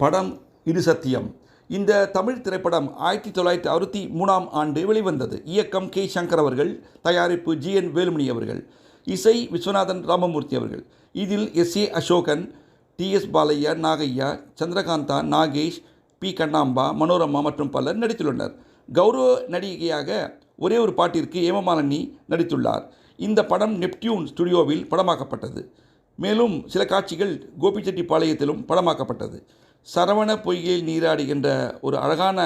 படம் இது சத்தியம். இந்த தமிழ் திரைப்படம் 1963ஆம் ஆண்டு வெளிவந்தது. இயக்கம் கே. சங்கர் அவர்கள், தயாரிப்பு ஜி.என். வேலுமணி அவர்கள், இசை விஸ்வநாதன் ராமமூர்த்தி அவர்கள். இதில் S A. Ashokan, T S. Balaiah, Nagaiah, Chandrakantha, Nagesh, B. Kannamba, Manorama மற்றும் பலர் நடித்துள்ளனர். கௌரவ நடிகையாக ஒரே ஒரு பாட்டிற்கு ஹேமமாலினி நடித்துள்ளார். இந்த படம் நெப்டியூன் ஸ்டுடியோவில் படமாக்கப்பட்டது. மேலும் சில காட்சிகள் கோபிச்செட்டிப்பாளையத்திலும் படமாக்கப்பட்டது. சரவண பொய்கையில் நீராடி என்ற ஒரு அழகான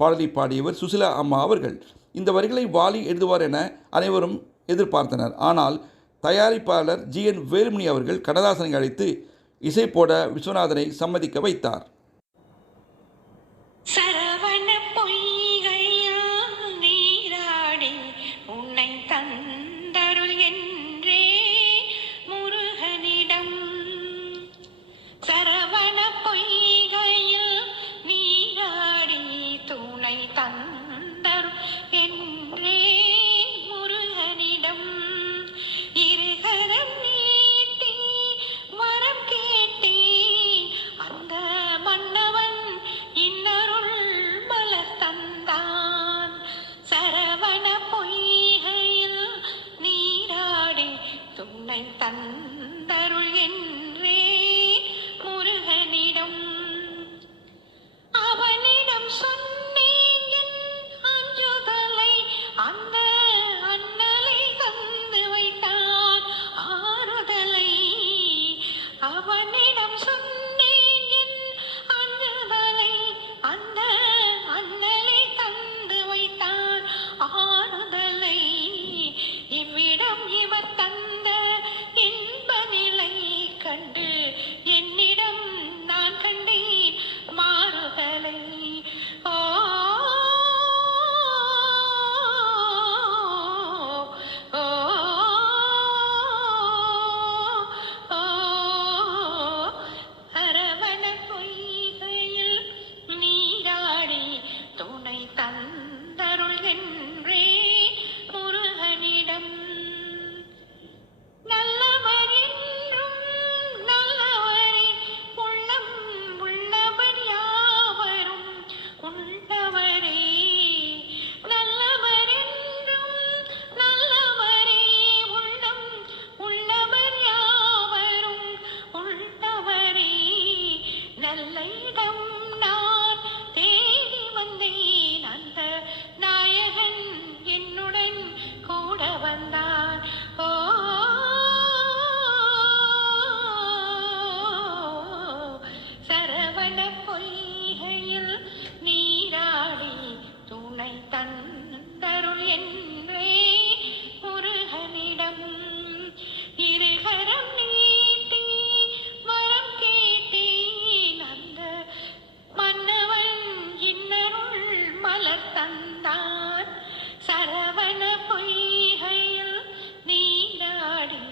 பாடலை பாடியவர் சுசிலா அம்மா அவர்கள். இந்த வரிகளை வாலி எழுதுவார் என அனைவரும் எதிர்பார்த்தனர். ஆனால் தயாரிப்பாளர் ஜி.என். வேலுமணி அவர்கள் கண்ணதாசனை அழைத்து இசை போட விஸ்வநாதனை சம்மதிக்க வைத்தார். சரவண பொய்கையில் நீராடி உன்னை தந்தருள் என்றே முருகனிடம். சரவண பொய்கையில் நீராடி துணை தந்தருள் என்றே முருகனிடம். இருகரம் நீட்டி வரம் கேட்டே அந்த மன்னவன் இன்னருள் மலர் தந்தான். சரவண பொய்கையில் நீராடி துணை தந்தருள் என்றே முருகனிடம். அவனிடம் சொன்னேன் என் அஞ்சுதலை, அந்த அண்ணலை தந்து வைத்தான் ஆறுதலை. அவனிடம் சொன்னேன் என் அஞ்சுதலை, அந்த அண்ணலை தந்து வைத்தான் ஆறுதலை. இவ்விடம் இவர் தந்த இன்ப நிலை கண்டு என்னிடம் நான் கண்டேன் மாறுதலை. ஓ ஓ அரவண பொய்கையில் நீராடி துணை தந்தருள் என்றே முருகனிடம். நல்லவர் என்றும் நல்லவரே உள்ளம் உள்ளவர் யாவரும் உள்ளவரே. நல்லவர் என்றும் நல்லவரே உள்ளம் உள்ளவர் யாவரும் உள்ளவரே. நல்ல இடம் நான் தேடி வந்தேன், அந்த நாயகன் என்னுடன் கூட வந்தான். ஓ சரவண பொய்கையில் நீராடி துணை தந்தருள் என்றே முருகனிடம். இருகரம் நீட்டி வரம் கேட்டேன், அந்த மன்னவன் இன்னருள் மலர் தந்தான். சரவண பொய்கையில் நீராடி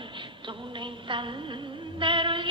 துணை தந்தருள்